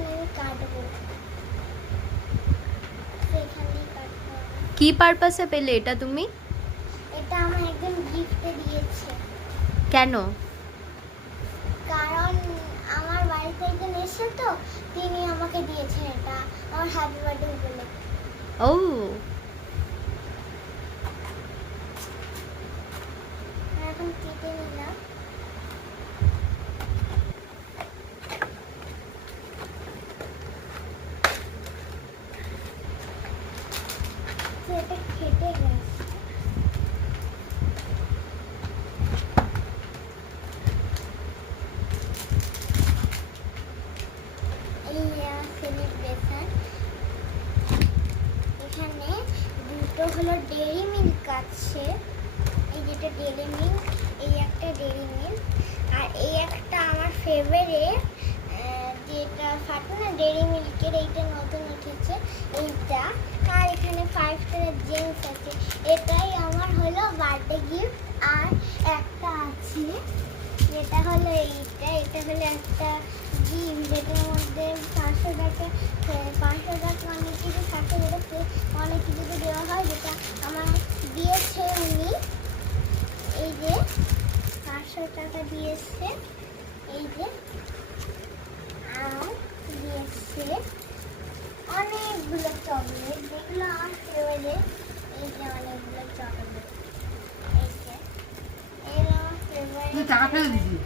এখন আমি কাটবো, সেখানেই কাটবো। কি পারপাসে পেলে এটা তুমি? এটা আমার একজন গিফটে দিয়েছে। কেন? কারণ আমার বাড়িতে একজন এসে তো, তিনি আমাকে দিয়েছেন এটা আমার হ্যাপি বার্থডে বলে। ও এখন কেটে নিলাম। এটা কেটে গেছে। এই সেলিব্রেশন, এখানে দুটো হলো ডেইরি মিল্ক আছে, এই যেটা ডেইরি মিল্ক, এই একটা ডেইরি মিল্ক, আর এই একটা আমার ফেভারিট যেটা ফাটে না ডেইরি মিল্কের, এইটা নতুন উঠেছে এইটা। আর এখানে 5 স্টারের জেমস আছে, এটাই আমার হলো বার্থডে গিফট। আর একটা আছে যেটা হলো এইটা, এটা হলো একটা গিফট যেটার মধ্যে 500 টাকা, 500 টাকা অনেক কিছু থাকে, যেটা অনেক কিছুতে দেওয়া হয়, যেটা আমার দিয়েছে উনি। এই যে 500 টাকা দিয়েছে, এই যে, আর দিয়েছে অনেকগুলো চকলেট, যেগুলো আমার ফেভারিট। এই যে অনেকগুলো চকলেট, এই যে এগুলো আমার ফেভারিট।